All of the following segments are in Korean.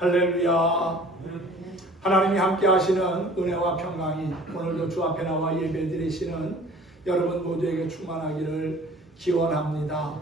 할렐루야. 하나님이 함께 하시는 은혜와 평강이 오늘도 주 앞에 나와 예배드리시는 여러분 모두에게 충만하기를 기원합니다.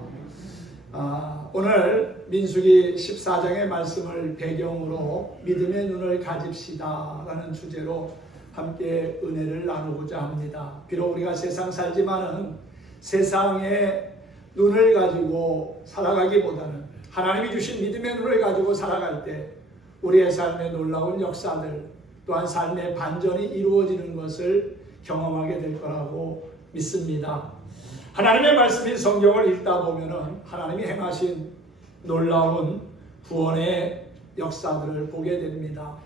오늘 민수기 14장의 말씀을 배경으로 믿음의 눈을 가집시다 라는 주제로 함께 은혜를 나누고자 합니다. 비록 우리가 세상 살지만은 세상의 눈을 가지고 살아가기보다는 하나님이 주신 믿음의 눈을 가지고 살아갈 때 우리의 삶에 놀라운 역사들 또한 삶의 반전이 이루어지는 것을 경험하게 될 거라고 믿습니다. 하나님의 말씀인 성경을 읽다 보면은 하나님이 행하신 놀라운 구원의 역사들을 보게 됩니다.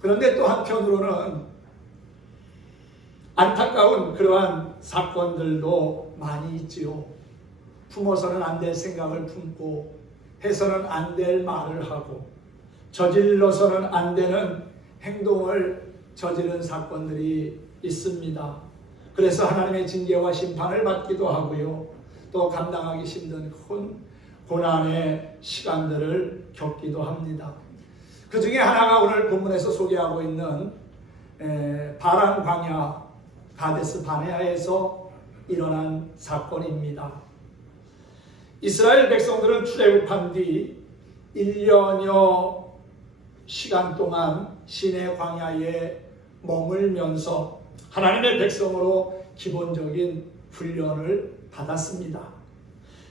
그런데 또 한편으로는 안타까운 그러한 사건들도 많이 있지요. 품어서는 안 될 생각을 품고 해서는 안 될 말을 하고 저질러서는 안 되는 행동을 저지른 사건들이 있습니다. 그래서 하나님의 징계와 심판을 받기도 하고요. 또 감당하기 힘든 큰 고난의 시간들을 겪기도 합니다. 그 중에 하나가 오늘 본문에서 소개하고 있는 바란 광야 가데스 바네아에서 일어난 사건입니다. 이스라엘 백성들은 출애굽한 뒤 1년여 시간 동안 시내 광야에 머물면서 하나님의 백성으로 기본적인 훈련을 받았습니다.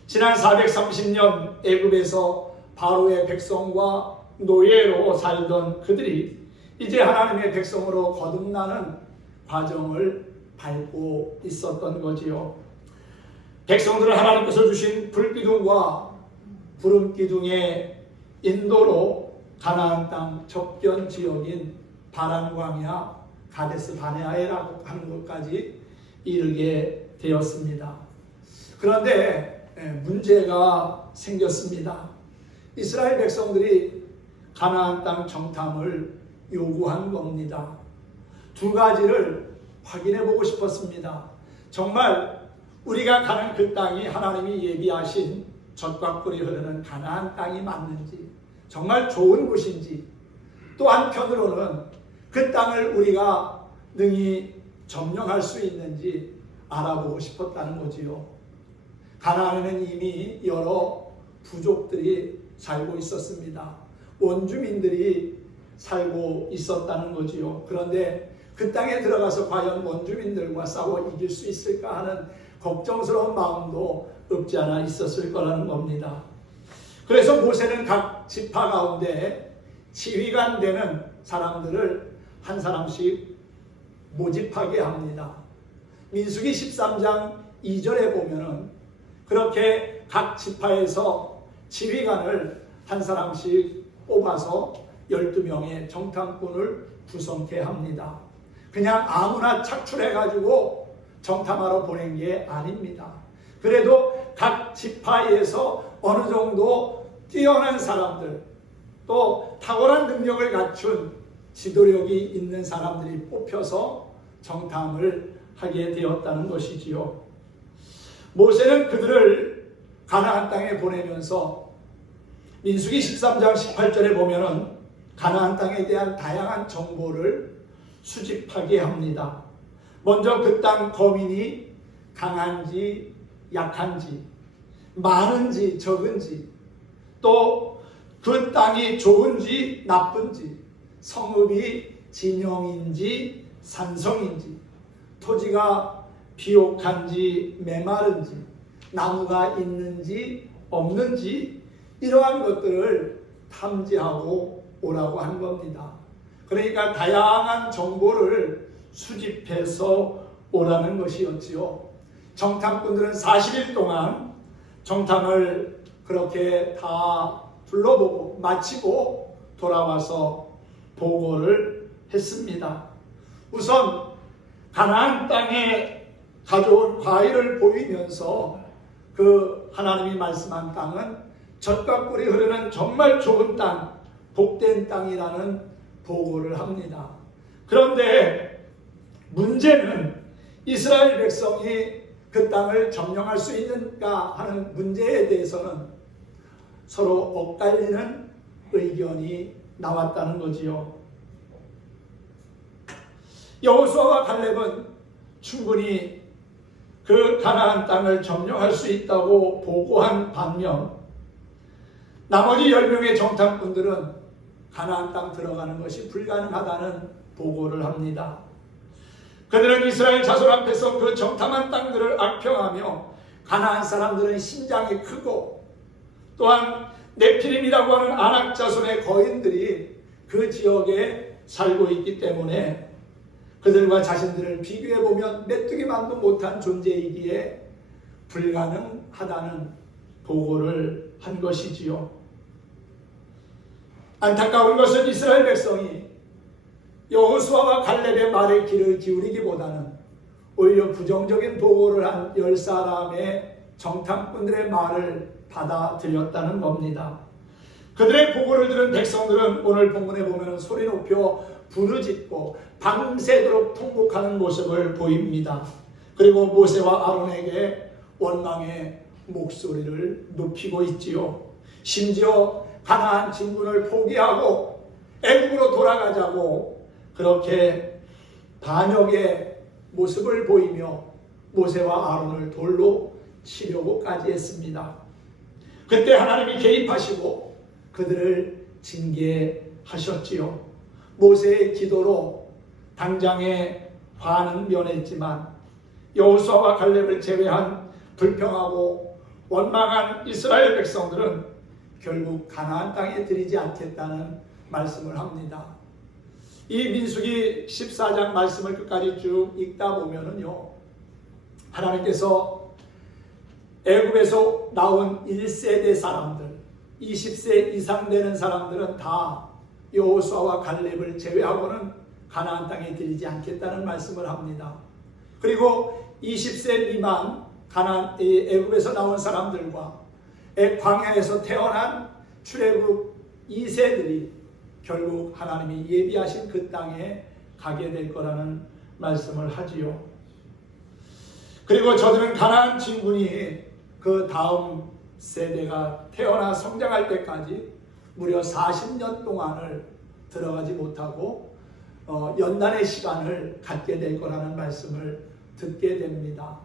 지난 430년 애굽에서 바로의 백성과 노예로 살던 그들이 이제 하나님의 백성으로 거듭나는 과정을 밟고 있었던 거지요. 백성들은 하나님께서 주신 불기둥과 구름기둥의 인도로 가나안 땅 접견 지역인 바란 광야 가데스 바네아라고 하는 곳까지 이르게 되었습니다. 그런데 문제가 생겼습니다. 이스라엘 백성들이 가나안 땅 정탐을 요구한 겁니다. 두 가지를 확인해 보고 싶었습니다. 정말 우리가 가는 그 땅이 하나님이 예비하신 젖과 꿀이 흐르는 가나안 땅이 맞는지, 정말 좋은 곳인지, 또 한편으로는 그 땅을 우리가 능히 점령할 수 있는지 알아보고 싶었다는 거지요. 가나안에는 이미 여러 부족들이 살고 있었습니다. 원주민들이 살고 있었다는 거지요. 그런데 그 땅에 들어가서 과연 원주민들과 싸워 이길 수 있을까 하는 걱정스러운 마음도 없지 않아 있었을 거라는 겁니다. 그래서 모세는 각 지파 가운데 지휘관 되는 사람들을 한 사람씩 모집하게 합니다. 민수기 13장 2절에 보면은 그렇게 각 지파에서 지휘관을 한 사람씩 뽑아서 12명의 정탐꾼을 구성케 합니다. 그냥 아무나 착출해가지고 정탐하러 보낸 게 아닙니다. 그래도 각 지파에서 어느 정도 뛰어난 사람들, 또 탁월한 능력을 갖춘 지도력이 있는 사람들이 뽑혀서 정탐을 하게 되었다는 것이지요. 모세는 그들을 가나안 땅에 보내면서 민수기 13장 18절에 보면은 가나안 땅에 대한 다양한 정보를 수집하게 합니다. 먼저 그 땅 거민이 강한지 약한지, 많은지 적은지, 또 그 땅이 좋은지 나쁜지, 성읍이 진영인지 산성인지, 토지가 비옥한지 메마른지, 나무가 있는지 없는지, 이러한 것들을 탐지하고 오라고 한 겁니다. 그러니까 다양한 정보를 수집해서 오라는 것이었지요. 정탐꾼들은 40일 동안 정탐을 그렇게 다 둘러보고 마치고 돌아와서 보고를 했습니다. 우선 가나안 땅에 가져온 과일을 보이면서 그 하나님이 말씀한 땅은 젖과 꿀이 흐르는 정말 좋은 땅, 복된 땅이라는 보고를 합니다. 그런데 문제는 이스라엘 백성이 그 땅을 점령할 수 있는가 하는 문제에 대해서는 서로 엇갈리는 의견이 나왔다는 거지요. 여호수아와 갈렙은 충분히 그 가나안 땅을 점령할 수 있다고 보고한 반면 나머지 10명의 정탐꾼들은 가나안 땅 들어가는 것이 불가능하다는 보고를 합니다. 그들은 이스라엘 자손 앞에서 그 정탐한 땅들을 악평하며 가나안 사람들은 신장이 크고 또한 네피림이라고 하는 아낙 자손의 거인들이 그 지역에 살고 있기 때문에 그들과 자신들을 비교해보면 메뚜기만도 못한 존재이기에 불가능하다는 보고를 한 것이지요. 안타까운 것은 이스라엘 백성이 여호수아와 갈렙의 말에 귀를 기울이기보다는 오히려 부정적인 보고를 한 10사람의 정탐꾼들의 말을 받아들였다는 겁니다. 그들의 보고를 들은 백성들은 오늘 본문에 보면 소리 높여 부르짖고 밤새도록 통곡하는 모습을 보입니다. 그리고 모세와 아론에게 원망의 목소리를 높이고 있지요. 심지어 가나안 진군을 포기하고 애국으로 돌아가자고 그렇게 반역의 모습을 보이며 모세와 아론을 돌로 치려고까지 했습니다. 그때 하나님이 개입하시고 그들을 징계하셨지요. 모세의 기도로 당장의 화는 면했지만 여호수아와 갈렙을 제외한 불평하고 원망한 이스라엘 백성들은 결국 가나안 땅에 들이지 않겠다는 말씀을 합니다. 이 민수기 14장 말씀을 끝까지 쭉 읽다 보면은요, 하나님께서 애굽에서 나온 1세대 사람들, 20세 이상 되는 사람들은 다 여호수아와 갈렙을 제외하고는 가나안 땅에 들이지 않겠다는 말씀을 합니다. 그리고 20세 미만 애굽에서 나온 사람들과 광야에서 태어난 출애굽 2세들이 결국 하나님이 예비하신 그 땅에 가게 될 거라는 말씀을 하지요. 그리고 저들은 가나안 진군이 그 다음 세대가 태어나 성장할 때까지 무려 40년 동안을 들어가지 못하고 연단의 시간을 갖게 될 거라는 말씀을 듣게 됩니다.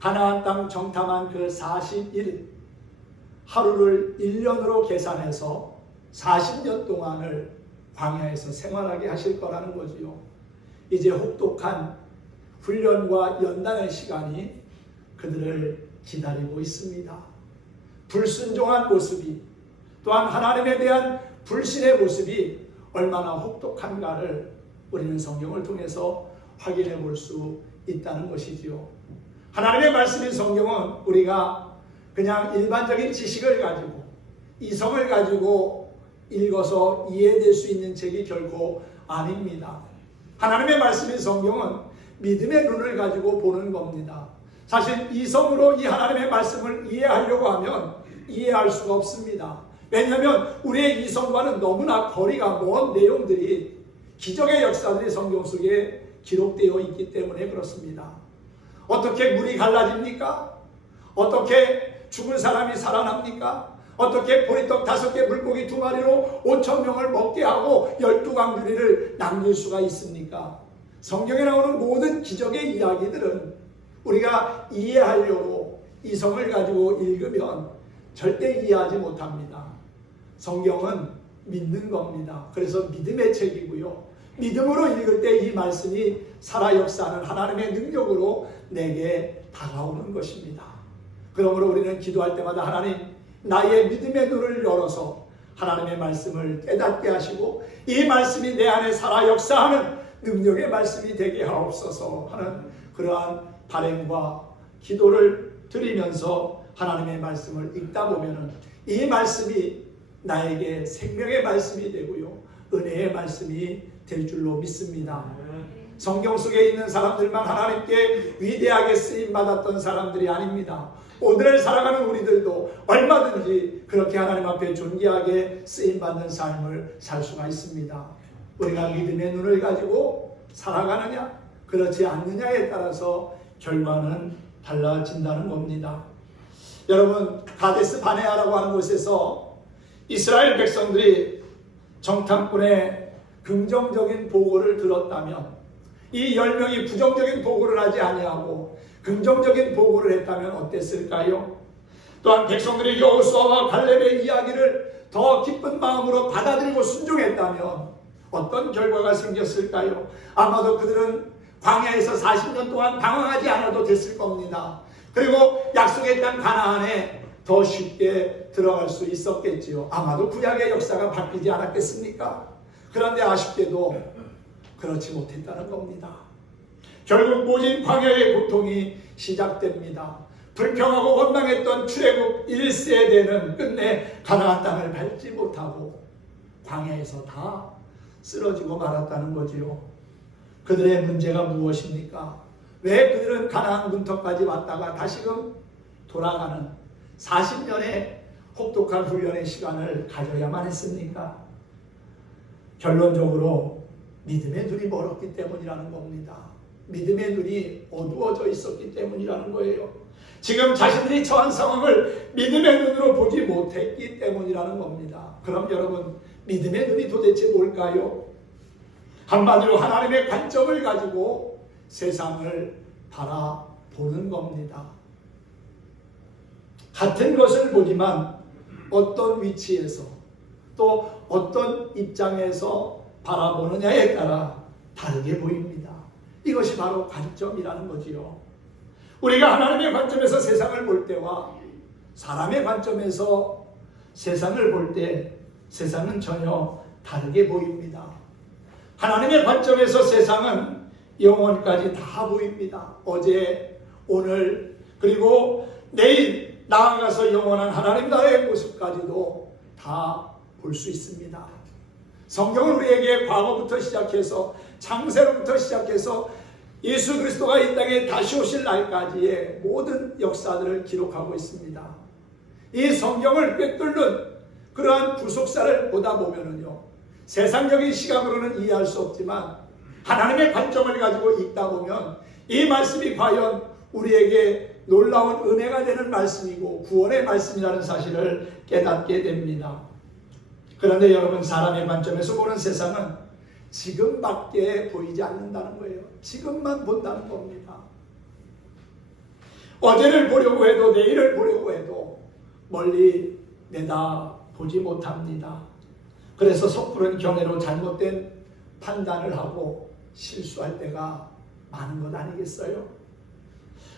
가나안 땅 정탐한 그 40일, 하루를 1년으로 계산해서 40년 동안을 광야에서 생활하게 하실 거라는 거지요. 이제 혹독한 훈련과 연단의 시간이 그들을 기다리고 있습니다. 불순종한 모습이, 또한 하나님에 대한 불신의 모습이 얼마나 혹독한가를 우리는 성경을 통해서 확인해 볼 수 있다는 것이지요. 하나님의 말씀인 성경은 우리가 그냥 일반적인 지식을 가지고 이성을 가지고 읽어서 이해될 수 있는 책이 결코 아닙니다. 하나님의 말씀인 성경은 믿음의 눈을 가지고 보는 겁니다. 사실 이성으로 이 하나님의 말씀을 이해하려고 하면 이해할 수가 없습니다. 왜냐하면 우리의 이성과는 너무나 거리가 먼 내용들이, 기적의 역사들이 성경 속에 기록되어 있기 때문에 그렇습니다. 어떻게 물이 갈라집니까? 어떻게 죽은 사람이 살아납니까? 어떻게 보리떡 5개 물고기 2마리로 5,000명을 먹게 하고 12강줄이를 남길 수가 있습니까? 성경에 나오는 모든 기적의 이야기들은 우리가 이해하려고 이성을 가지고 읽으면 절대 이해하지 못합니다. 성경은 믿는 겁니다. 그래서 믿음의 책이고요. 믿음으로 읽을 때 이 말씀이 살아 역사하는 하나님의 능력으로 내게 다가오는 것입니다. 그러므로 우리는 기도할 때마다 하나님, 나의 믿음의 눈을 열어서 하나님의 말씀을 깨닫게 하시고 이 말씀이 내 안에 살아 역사하는 능력의 말씀이 되게 하옵소서 하는 그러한 바람과 기도를 드리면서 하나님의 말씀을 읽다 보면은 이 말씀이 나에게 생명의 말씀이 되고요, 은혜의 말씀이 될 줄로 믿습니다. 성경 속에 있는 사람들만 하나님께 위대하게 쓰임받았던 사람들이 아닙니다. 오늘을 살아가는 우리들도 얼마든지 그렇게 하나님 앞에 존귀하게 쓰임받는 삶을 살 수가 있습니다. 우리가 믿음의 눈을 가지고 살아가느냐 그렇지 않느냐에 따라서 결과는 달라진다는 겁니다. 여러분, 가데스 바네아라고 하는 곳에서 이스라엘 백성들이 정탐꾼의 긍정적인 보고를 들었다면, 이 10명이 부정적인 보고를 하지 아니하고 긍정적인 보고를 했다면 어땠을까요? 또한 백성들이 여호수아와 갈렙의 이야기를 더 기쁜 마음으로 받아들이고 순종했다면 어떤 결과가 생겼을까요? 아마도 그들은 광야에서 40년 동안 방황하지 않아도 됐을 겁니다. 그리고 약속의 땅 가나안에 더 쉽게 들어갈 수 있었겠지요. 아마도 구약의 역사가 바뀌지 않았겠습니까? 그런데 아쉽게도 그렇지 못했다는 겁니다. 결국 모진 광야의 고통이 시작됩니다. 불평하고 원망했던 출애굽 1세대는 끝내 가나안 땅을 밟지 못하고 광야에서 다 쓰러지고 말았다는 거지요. 그들의 문제가 무엇입니까? 왜 그들은 가나안 문턱까지 왔다가 다시금 돌아가는 40년의 혹독한 훈련의 시간을 가져야만 했습니까? 결론적으로 믿음의 눈이 멀었기 때문이라는 겁니다. 믿음의 눈이 어두워져 있었기 때문이라는 거예요. 지금 자신들이 처한 상황을 믿음의 눈으로 보지 못했기 때문이라는 겁니다. 그럼 여러분, 믿음의 눈이 도대체 뭘까요? 한마디로 하나님의 관점을 가지고 세상을 바라보는 겁니다. 같은 것을 보지만 어떤 위치에서 또 어떤 입장에서 바라보느냐에 따라 다르게 보입니다. 이것이 바로 관점이라는 거지요. 우리가 하나님의 관점에서 세상을 볼 때와 사람의 관점에서 세상을 볼 때 세상은 전혀 다르게 보입니다. 하나님의 관점에서 세상은 영원까지 다 보입니다. 어제, 오늘, 그리고 내일 나아가서 영원한 하나님 나라의 모습까지도 다 볼 수 있습니다. 성경은 우리에게 과거부터 시작해서 창세로부터 시작해서 예수 그리스도가 이 땅에 다시 오실 날까지의 모든 역사들을 기록하고 있습니다. 이 성경을 꿰뚫는 그러한 구속사를 보다 보면은요, 세상적인 시각으로는 이해할 수 없지만 하나님의 관점을 가지고 읽다 보면 이 말씀이 과연 우리에게 놀라운 은혜가 되는 말씀이고 구원의 말씀이라는 사실을 깨닫게 됩니다. 그런데 여러분, 사람의 관점에서 보는 세상은 지금밖에 보이지 않는다는 거예요. 지금만 본다는 겁니다. 어제를 보려고 해도 내일을 보려고 해도 멀리 내다보지 못합니다. 그래서 섣부른 견해로 잘못된 판단을 하고 실수할 때가 많은 것 아니겠어요?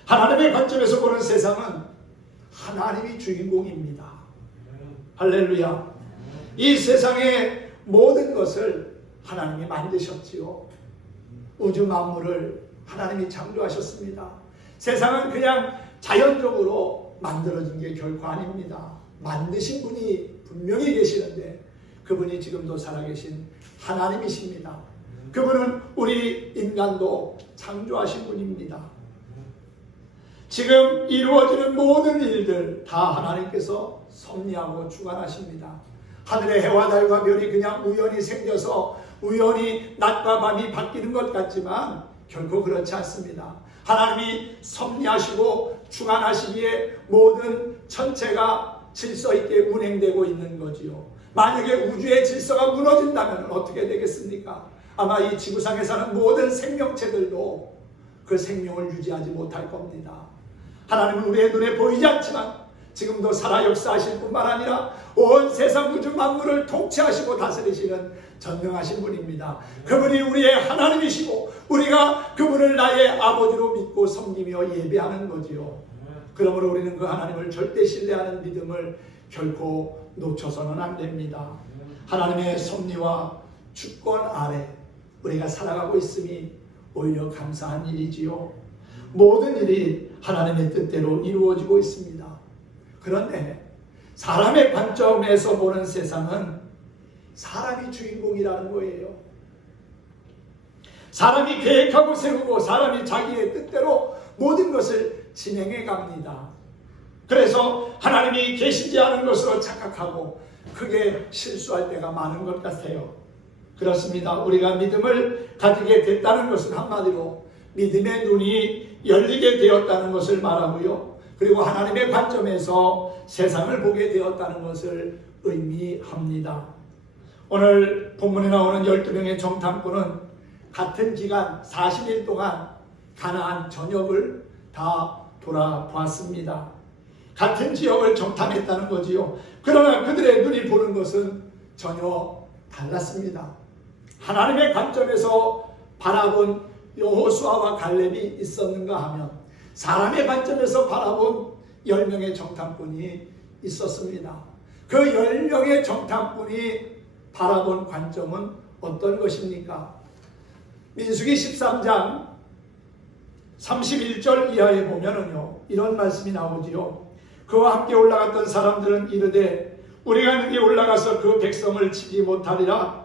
하나님의 관점에서 보는 세상은 하나님이 주인공입니다. 할렐루야. 이 세상의 모든 것을 하나님이 만드셨지요. 우주 만물을 하나님이 창조하셨습니다. 세상은 그냥 자연적으로 만들어진 게 결코 아닙니다. 만드신 분이 분명히 계시는데 그분이 지금도 살아계신 하나님이십니다. 그분은 우리 인간도 창조하신 분입니다. 지금 이루어지는 모든 일들 다 하나님께서 섭리하고 주관하십니다. 하늘의 해와 달과 별이 그냥 우연히 생겨서 우연히 낮과 밤이 바뀌는 것 같지만 결코 그렇지 않습니다. 하나님이 섭리하시고 주관하시기에 모든 천체가 질서 있게 운행되고 있는 거지요. 만약에 우주의 질서가 무너진다면 어떻게 되겠습니까? 아마 이 지구상에 사는 모든 생명체들도 그 생명을 유지하지 못할 겁니다. 하나님은 우리의 눈에 보이지 않지만 지금도 살아 역사하실 뿐만 아니라 온 세상 우주 만물을 통치하시고 다스리시는 전능하신 분입니다. 그분이 우리의 하나님이시고 우리가 그분을 나의 아버지로 믿고 섬기며 예배하는 거지요. 그러므로 우리는 그 하나님을 절대 신뢰하는 믿음을 결코 놓쳐서는 안 됩니다. 하나님의 섭리와 주권 아래 우리가 살아가고 있음이 오히려 감사한 일이지요. 모든 일이 하나님의 뜻대로 이루어지고 있습니다. 그런데 사람의 관점에서 보는 세상은 사람이 주인공이라는 거예요. 사람이 계획하고 세우고 사람이 자기의 뜻대로 모든 것을 진행해 갑니다. 그래서 하나님이 계시지 않은 것으로 착각하고 크게 실수할 때가 많은 것 같아요. 그렇습니다. 우리가 믿음을 가지게 됐다는 것은 한마디로 믿음의 눈이 열리게 되었다는 것을 말하고요. 그리고 하나님의 관점에서 세상을 보게 되었다는 것을 의미합니다. 오늘 본문에 나오는 12명의 정탐꾼은 같은 기간 40일 동안 가나안 전역을 다 돌아보았습니다. 같은 지역을 정탐했다는 거지요. 그러나 그들의 눈이 보는 것은 전혀 달랐습니다. 하나님의 관점에서 바라본 여호수아와 갈렙이 있었는가 하면 사람의 관점에서 바라본 10명의 정탐꾼이 있었습니다. 그 10명의 정탐꾼이 바라본 관점은 어떤 것입니까? 민수기 13장 31절 이하에 보면은요, 이런 말씀이 나오지요. 그와 함께 올라갔던 사람들은 이르되 우리가 능히 올라가서 그 백성을 치지 못하리라.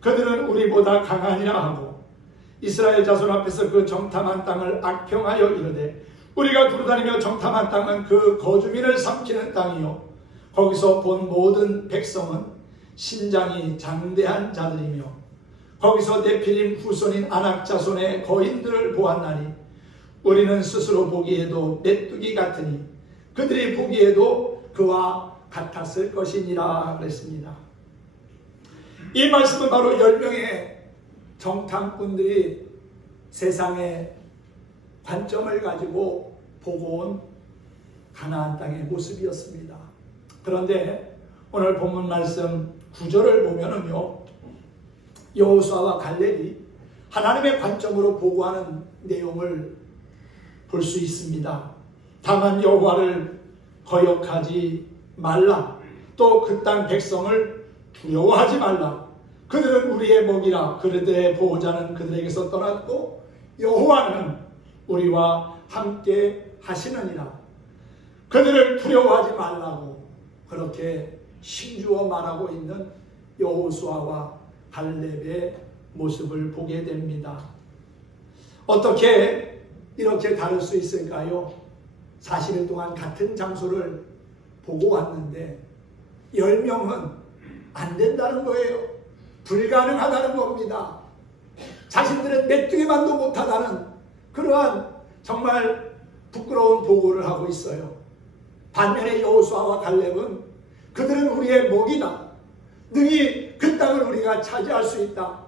그들은 우리보다 강하니라 하고 이스라엘 자손 앞에서 그 정탐한 땅을 악평하여 이르되 우리가 두루다니며 정탐한 땅은 그 거주민을 삼키는 땅이요 거기서 본 모든 백성은 신장이 장대한 자들이며 거기서 네피림 후손인 아낙 자손의 거인들을 보았나니 우리는 스스로 보기에도 메뚜기 같으니 그들이 보기에도 그와 같았을 것이니라 그랬습니다. 이 말씀은 바로 10명의 정탐꾼들이 세상의 관점을 가지고 보고 온 가나안 땅의 모습이었습니다. 그런데 오늘 본문 말씀 9절을 보면은요, 여호수아와 갈렙이 하나님의 관점으로 보고하는 내용을 볼 수 있습니다. 다만 여호와를 거역하지 말라. 또 그 땅 백성을 두려워하지 말라. 그들은 우리의 먹이라. 그들의 보호자는 그들에게서 떠났고 여호와는 우리와 함께 하시느니라. 그들을 두려워하지 말라고 그렇게 심주어 말하고 있는 여호수아와 갈렙의 모습을 보게 됩니다. 어떻게 이렇게 다를 수 있을까요? 40일 동안 같은 장소를 보고 왔는데 10명은 안 된다는 거예요. 불가능하다는 겁니다. 자신들은 메뚜기만도 못하다는 그러한 정말 부끄러운 보고를 하고 있어요. 반면에 여호수아와 갈렙은 그들은 우리의 먹이다. 능히 그 땅을 우리가 차지할 수 있다.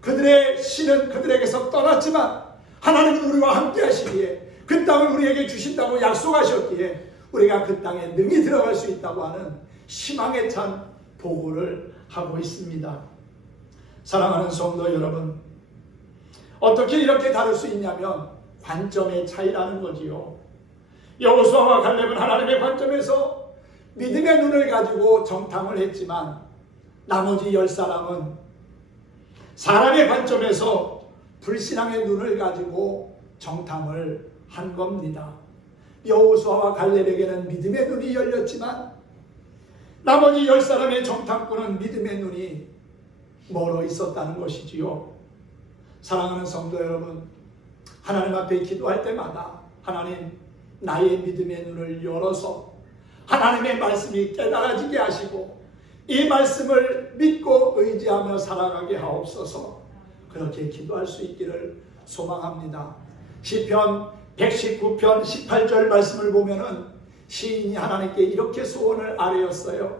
그들의 신은 그들에게서 떠났지만 하나님은 우리와 함께 하시기에 그 땅을 우리에게 주신다고 약속하셨기에 우리가 그 땅에 능히 들어갈 수 있다고 하는 희망에 찬 보고를 하고 있습니다. 사랑하는 성도 여러분, 어떻게 이렇게 다를 수 있냐면 관점의 차이라는 거지요. 여호수아와 갈렙은 하나님의 관점에서 믿음의 눈을 가지고 정탐을 했지만 나머지 10사람은 사람의 관점에서 불신앙의 눈을 가지고 정탐을 한 겁니다. 여호수아와 갈렙에게는 믿음의 눈이 열렸지만 나머지 10사람의 정탐꾼은 믿음의 눈이 멀어 있었다는 것이지요. 사랑하는 성도 여러분, 하나님 앞에 기도할 때마다 하나님 나의 믿음의 눈을 열어서 하나님의 말씀이 깨달아지게 하시고 이 말씀을 믿고 의지하며 살아가게 하옵소서. 그렇게 기도할 수 있기를 소망합니다. 시편 119편 18절 말씀을 보면은 시인이 하나님께 이렇게 소원을 아뢰었어요.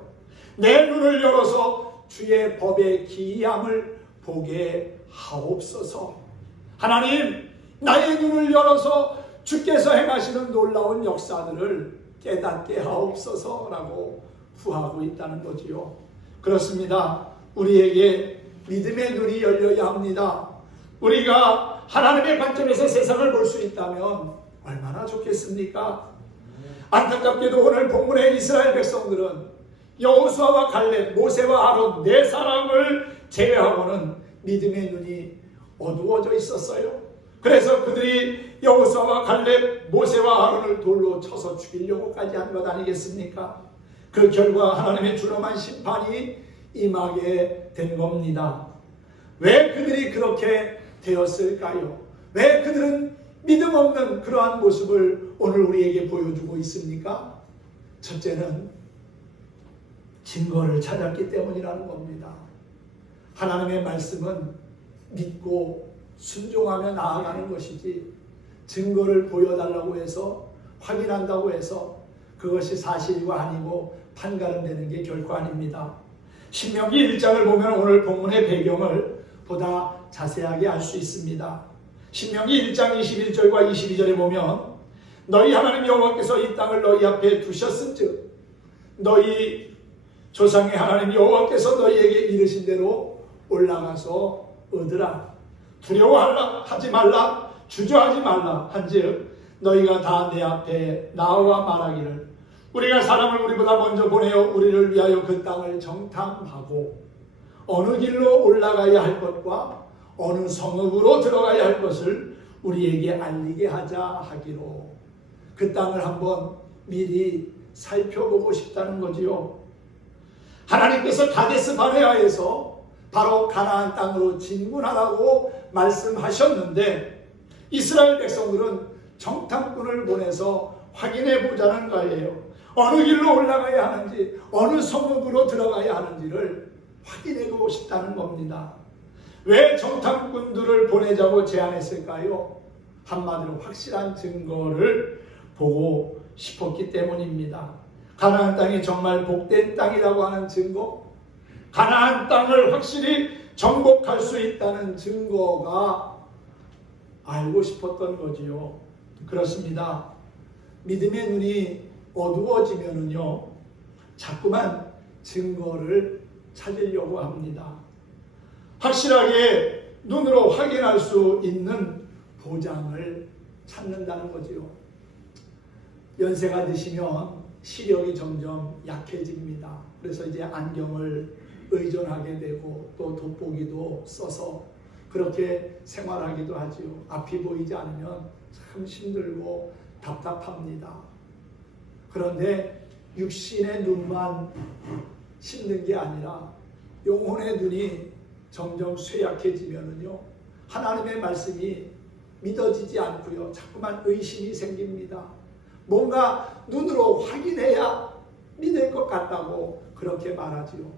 내 눈을 열어서 주의 법의 기이함을 보게 하옵소서. 하나님, 나의 눈을 열어서 주께서 행하시는 놀라운 역사들을 깨닫게 하옵소서라고 구하고 있다는 거지요. 그렇습니다. 우리에게 믿음의 눈이 열려야 합니다. 우리가 하나님의 관점에서 세상을 볼 수 있다면 얼마나 좋겠습니까? 안타깝게도 오늘 본문의 이스라엘 백성들은 여호수아와 갈렙, 모세와 아론 4사람을 제외하고는 믿음의 눈이 어두워져 있었어요. 그래서 그들이 여호수아와 갈렙, 모세와 아론을 돌로 쳐서 죽이려고까지 한 것 아니겠습니까? 그 결과 하나님의 준엄한 심판이 임하게 된 겁니다. 왜 그들이 그렇게 되었을까요? 왜 그들은 믿음 없는 그러한 모습을 오늘 우리에게 보여주고 있습니까? 첫째는 증거를 찾았기 때문이라는 겁니다. 하나님의 말씀은 믿고 순종하며 나아가는 것이지 증거를 보여달라고 해서 확인한다고 해서 그것이 사실과 아니고 판가름되는 게 결코 아닙니다. 신명기 1장을 보면 오늘 본문의 배경을 보다 자세하게 알 수 있습니다. 신명기 1장 21절과 22절에 보면 너희 하나님 여호와께서 이 땅을 너희 앞에 두셨은즉 너희 조상의 하나님 여호와께서 너희에게 이르신 대로 올라가서 얻으라. 두려워하지 말라, 주저하지 말라 한즉 너희가 다 내 앞에 나와 말하기를 우리가 사람을 우리보다 먼저 보내어 우리를 위하여 그 땅을 정탐하고 어느 길로 올라가야 할 것과 어느 성읍으로 들어가야 할 것을 우리에게 알리게 하자 하기로. 그 땅을 한번 미리 살펴보고 싶다는 거지요. 하나님께서 가데스 바네아에서 바로 가나안 땅으로 진군하라고 말씀하셨는데 이스라엘 백성들은 정탐꾼을 보내서 확인해 보자는 거예요. 어느 길로 올라가야 하는지, 어느 성읍으로 들어가야 하는지를 확인해 보고 싶다는 겁니다. 왜 정탐꾼들을 보내자고 제안했을까요? 한마디로 확실한 증거를 보고 싶었기 때문입니다. 가나안 땅이 정말 복된 땅이라고 하는 증거, 가나안 땅을 확실히 정복할 수 있다는 증거가 알고 싶었던 거지요. 그렇습니다. 믿음의 눈이 어두워지면은요, 자꾸만 증거를 찾으려고 합니다. 확실하게 눈으로 확인할 수 있는 보장을 찾는다는 거지요. 연세가 드시면 시력이 점점 약해집니다. 그래서 이제 안경을 의존하게 되고 또 돋보기도 써서 그렇게 생활하기도 하지요. 앞이 보이지 않으면 참 힘들고 답답합니다. 그런데 육신의 눈만 힘든 게 아니라 영혼의 눈이 점점 쇠약해지면은요, 하나님의 말씀이 믿어지지 않고요, 자꾸만 의심이 생깁니다. 뭔가 눈으로 확인해야 믿을 것 같다고 그렇게 말하지요.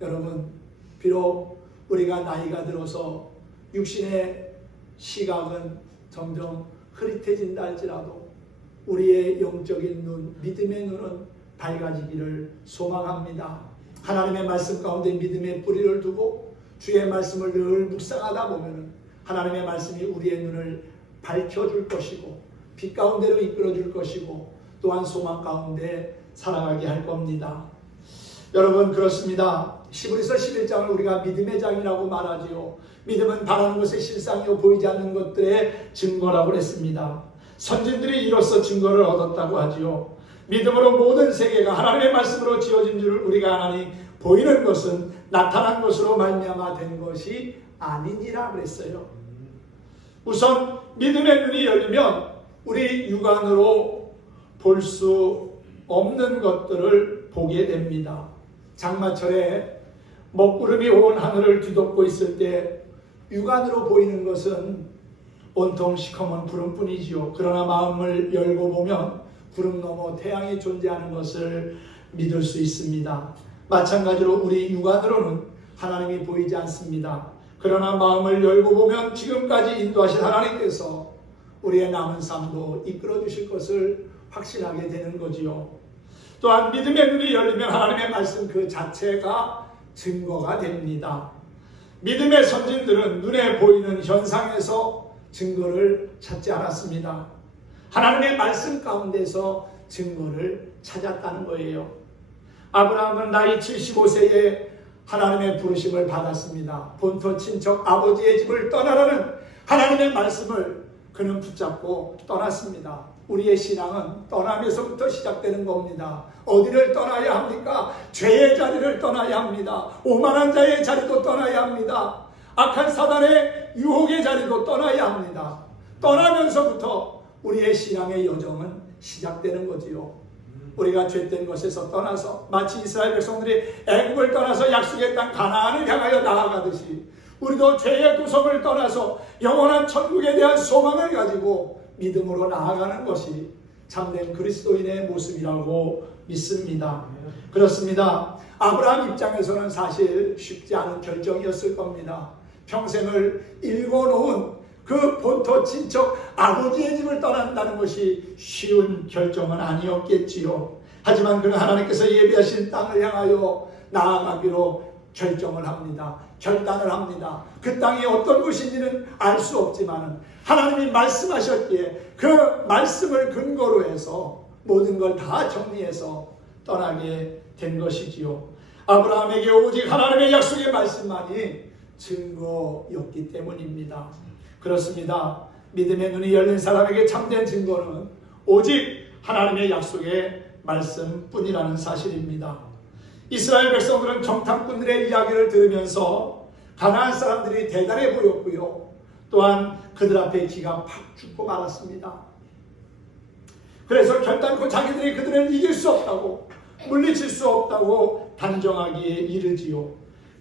여러분, 비록 우리가 나이가 들어서 육신의 시각은 점점 흐릿해진다 할지라도 우리의 영적인 눈, 믿음의 눈은 밝아지기를 소망합니다. 하나님의 말씀 가운데 믿음의 뿌리를 두고 주의 말씀을 늘 묵상하다 보면 하나님의 말씀이 우리의 눈을 밝혀줄 것이고 빛 가운데로 이끌어줄 것이고 또한 소망 가운데 살아가게 할 겁니다. 여러분, 그렇습니다. 히브리서 11장을 우리가 믿음의 장이라고 말하지요. 믿음은 바라는 것의 실상이요 보이지 않는 것들의 증거라고 했습니다. 선진들이 이로써 증거를 얻었다고 하지요. 믿음으로 모든 세계가 하나님의 말씀으로 지어진 줄 우리가 아나니 보이는 것은 나타난 것으로 말미암아 된 것이 아니니라 그랬어요. 우선 믿음의 눈이 열리면 우리 육안으로 볼 수 없는 것들을 보게 됩니다. 장마철에 먹구름이 온 하늘을 뒤덮고 있을 때 육안으로 보이는 것은 온통 시커먼 구름뿐이지요. 그러나 마음을 열고 보면 구름 너머 태양이 존재하는 것을 믿을 수 있습니다. 마찬가지로 우리 육안으로는 하나님이 보이지 않습니다. 그러나 마음을 열고 보면 지금까지 인도하신 하나님께서 우리의 남은 삶도 이끌어 주실 것을 확신하게 되는 거지요. 또한 믿음의 눈이 열리면 하나님의 말씀 그 자체가 증거가 됩니다. 믿음의 선진들은 눈에 보이는 현상에서 증거를 찾지 않았습니다. 하나님의 말씀 가운데서 증거를 찾았다는 거예요. 아브라함은 나이 75세에 하나님의 부르심을 받았습니다. 본토 친척 아버지의 집을 떠나라는 하나님의 말씀을 그는 붙잡고 떠났습니다. 우리의 신앙은 떠남에서부터 시작되는 겁니다. 어디를 떠나야 합니까? 죄의 자리를 떠나야 합니다. 오만한 자의 자리도 떠나야 합니다. 악한 사단의 유혹의 자리도 떠나야 합니다. 떠나면서부터 우리의 신앙의 여정은 시작되는 거지요. 우리가 죄된 것에서 떠나서 마치 이스라엘 백성들이 애굽을 떠나서 약속의 땅 가나안을 향하여 나아가듯이 우리도 죄의 구성을 떠나서 영원한 천국에 대한 소망을 가지고 믿음으로 나아가는 것이 참된 그리스도인의 모습이라고 믿습니다. 그렇습니다. 아브라함 입장에서는 사실 쉽지 않은 결정이었을 겁니다. 평생을 일궈놓은 그 본토 친척 아버지의 집을 떠난다는 것이 쉬운 결정은 아니었겠지요. 하지만 그는 하나님께서 예비하신 땅을 향하여 나아가기로 결정을 합니다. 결단을 합니다. 그 땅이 어떤 곳인지는 알 수 없지만 하나님이 말씀하셨기에 그 말씀을 근거로 해서 모든 걸 다 정리해서 떠나게 된 것이지요. 아브라함에게 오직 하나님의 약속의 말씀만이 증거였기 때문입니다. 그렇습니다. 믿음의 눈이 열린 사람에게 참된 증거는 오직 하나님의 약속의 말씀뿐이라는 사실입니다. 이스라엘 백성들은 정탐꾼들의 이야기를 들으면서 가나안 사람들이 대단해 보였고요. 또한 그들 앞에 기가 팍 죽고 말았습니다. 그래서 결단코 자기들이 그들을 이길 수 없다고, 물리칠 수 없다고 단정하기에 이르지요.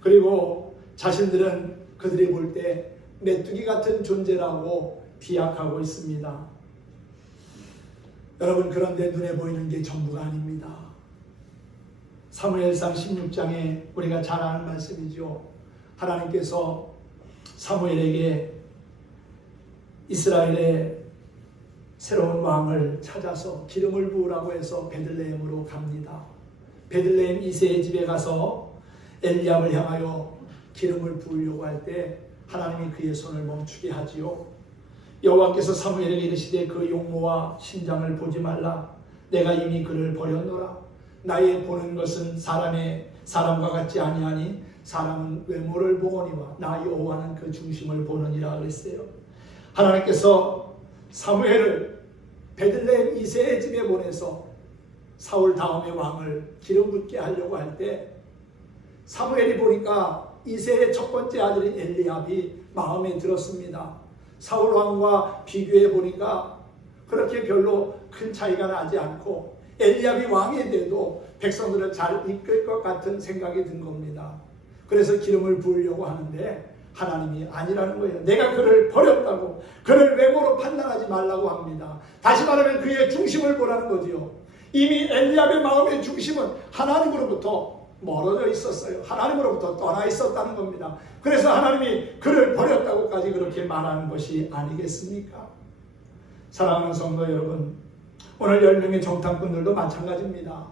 그리고 자신들은 그들이 볼 때 메뚜기 같은 존재라고 비약하고 있습니다. 여러분, 그런데 눈에 보이는 게 전부가 아닙니다. 사무엘상 16장에 우리가 잘 아는 말씀이죠. 하나님께서 사무엘에게 이스라엘의 새로운 왕을 찾아서 기름을 부으라고 해서 베들레헴으로 갑니다. 베들레헴 이새의 집에 가서 엘리압을 향하여 기름을 부으려고 할 때 하나님이 그의 손을 멈추게 하지요. 여호와께서 사무엘에게 이르시되 그 용모와 신장을 보지 말라. 내가 이미 그를 버렸노라. 나의 보는 것은 사람과 같지 아니하니 사람은 외모를 보거니와 나 여호와는 그 중심을 보느니라 그랬어요. 하나님께서 사무엘을 베들레헴 이새의 집에 보내서 사울 다음의 왕을 기름 붓게 하려고 할 때 사무엘이 보니까 이새의 첫 번째 아들인 엘리압이 마음에 들었습니다. 사울 왕과 비교해 보니까 그렇게 별로 큰 차이가 나지 않고 엘리압이 왕이 돼도 백성들을 잘 이끌 것 같은 생각이 든 겁니다. 그래서 기름을 부으려고 하는데 하나님이 아니라는 거예요. 내가 그를 버렸다고, 그를 외모로 판단하지 말라고 합니다. 다시 말하면 그의 중심을 보라는 거지요. 이미 엘리압의 마음의 중심은 하나님으로부터 멀어져 있었어요. 하나님으로부터 떠나 있었다는 겁니다. 그래서 하나님이 그를 버렸다고까지 그렇게 말하는 것이 아니겠습니까? 사랑하는 성도 여러분, 오늘 10명의 정탐꾼들도 마찬가지입니다.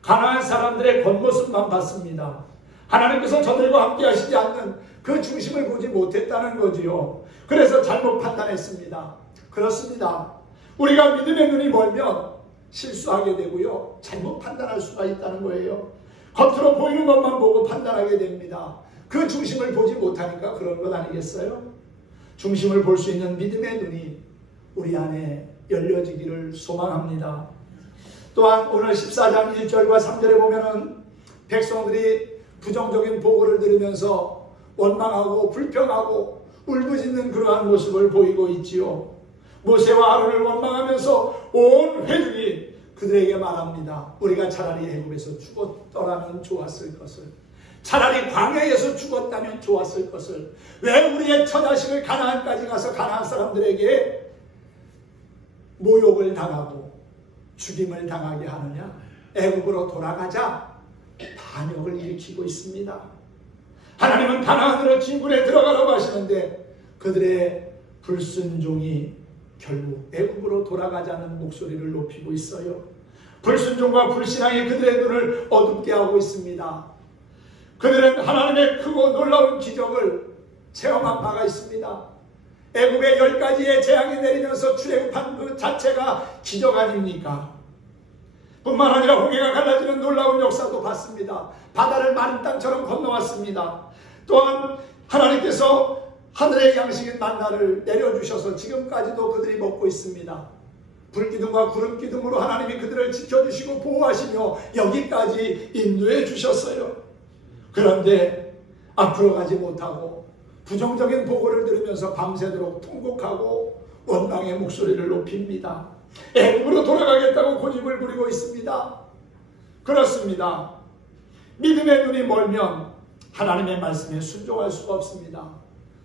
가나안 사람들의 겉모습만 봤습니다. 하나님께서 저들과 함께 하시지 않는 그 중심을 보지 못했다는 거지요. 그래서 잘못 판단했습니다. 그렇습니다. 우리가 믿음의 눈이 멀면 실수하게 되고요. 잘못 판단할 수가 있다는 거예요. 겉으로 보이는 것만 보고 판단하게 됩니다. 그 중심을 보지 못하니까 그런 것 아니겠어요? 중심을 볼 수 있는 믿음의 눈이 우리 안에 열려지기를 소망합니다. 또한 오늘 14장 1절과 3절에 보면은 백성들이 부정적인 보고를 들으면서 원망하고 불평하고 울부짖는 그러한 모습을 보이고 있지요. 모세와 아론을 원망하면서 온 회중이 그들에게 말합니다. 우리가 차라리 애굽에서 죽었더라면 좋았을 것을, 차라리 광야에서 죽었다면 좋았을 것을, 왜 우리의 처자식을 가나안까지 가서 가나안 사람들에게 모욕을 당하고 죽임을 당하게 하느냐? 애굽으로 돌아가자 반역을 일으키고 있습니다. 하나님은 가나안으로 진군에 들어가라고 하시는데 그들의 불순종이 결국 애굽으로 돌아가자는 목소리를 높이고 있어요. 불순종과 불신앙이 그들의 눈을 어둡게 하고 있습니다. 그들은 하나님의 크고 놀라운 기적을 체험한 바가 있습니다. 애굽에 10가지의 재앙이 내리면서 출애굽한 그 자체가 기적 아닙니까? 뿐만 아니라 홍해가 갈라지는 놀라운 역사도 봤습니다. 바다를 마른 땅처럼 건너왔습니다. 또한 하나님께서 하늘의 양식인 만나를 내려주셔서 지금까지도 그들이 먹고 있습니다. 불기둥과 구름기둥으로 하나님이 그들을 지켜주시고 보호하시며 여기까지 인도해 주셨어요. 그런데 앞으로 가지 못하고 부정적인 보고를 들으면서 밤새도록 통곡하고 원망의 목소리를 높입니다. 애굽으로 돌아가겠다고 고집을 부리고 있습니다. 그렇습니다. 믿음의 눈이 멀면 하나님의 말씀에 순종할 수가 없습니다.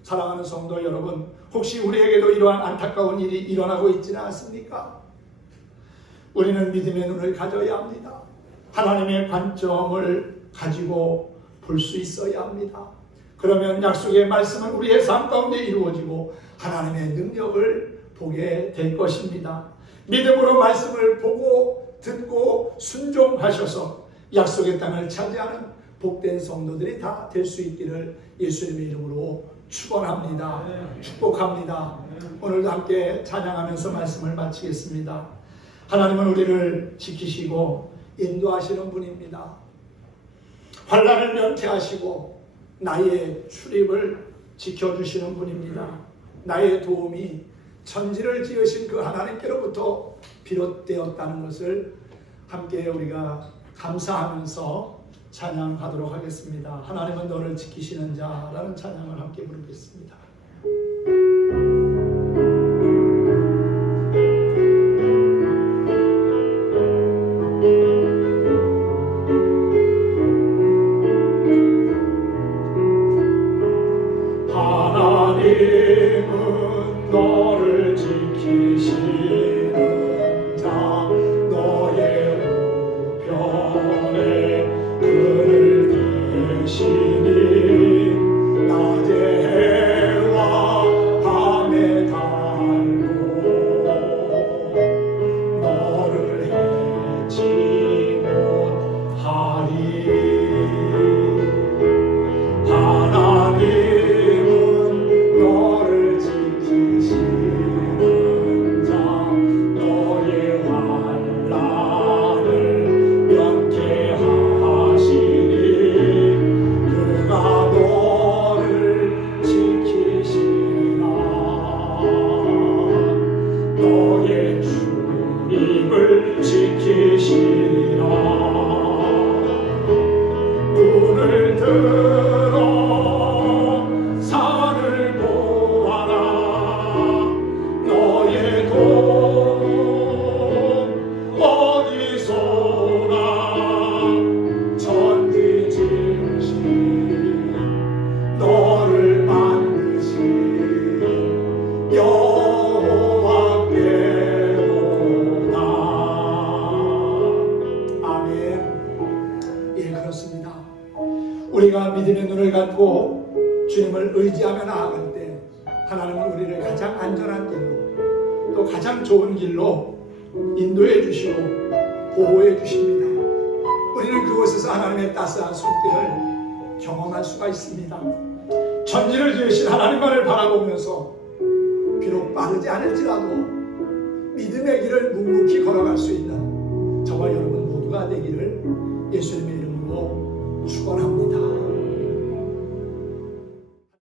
사랑하는 성도 여러분, 혹시 우리에게도 이러한 안타까운 일이 일어나고 있지는 않습니까? 우리는 믿음의 눈을 가져야 합니다. 하나님의 관점을 가지고 볼 수 있어야 합니다. 그러면 약속의 말씀은 우리의 삶 가운데 이루어지고 하나님의 능력을 보게 될 것입니다. 믿음으로 말씀을 보고 듣고 순종하셔서 약속의 땅을 차지하는 복된 성도들이 다 될 수 있기를 예수님의 이름으로 축원합니다. 축복합니다. 오늘도 함께 찬양하면서 말씀을 마치겠습니다. 하나님은 우리를 지키시고 인도하시는 분입니다. 환난을 면케하시고 나의 출입을 지켜주시는 분입니다. 나의 도움이 천지를 지으신 그 하나님께로부터 비롯되었다는 것을 함께 우리가 감사하면서 찬양하도록 하겠습니다. 하나님은 너를 지키시는 자라는 찬양을 함께 부르겠습니다. 하나님은 너를 지키시는 자, 너의 우편에 그를 대시니 낮에 해와 밤에 달고 너를 해치 못하리. 하나님은 너를 지키시는 자, 너의 환난을 면케하시니 그가 너를 지키시나 너의 출입을 지키시리라. 눈을 들어 산을 보아라. 너의 도움 어디서나 천지 지으신 너를 만드신 여호와께로다. 아멘. 예, 그렇습니다. 우리가 믿음의 눈을 갖고 주님을 의지하며 나아갈 때 하나님은 우리를 가장 안전한 길로 또 가장 좋은 길로 인도해 주시고 보호해 주십니다. 우리는 그곳에서 하나님의 따스한 손길을 경험할 수가 있습니다. 천지를 지으신 하나님만을 바라보면서 비록 빠르지 않을지라도 믿음의 길을 묵묵히 걸어갈 수 있는 저와 여러분 모두가 되기를 예수님의 이름으로 축원합니다.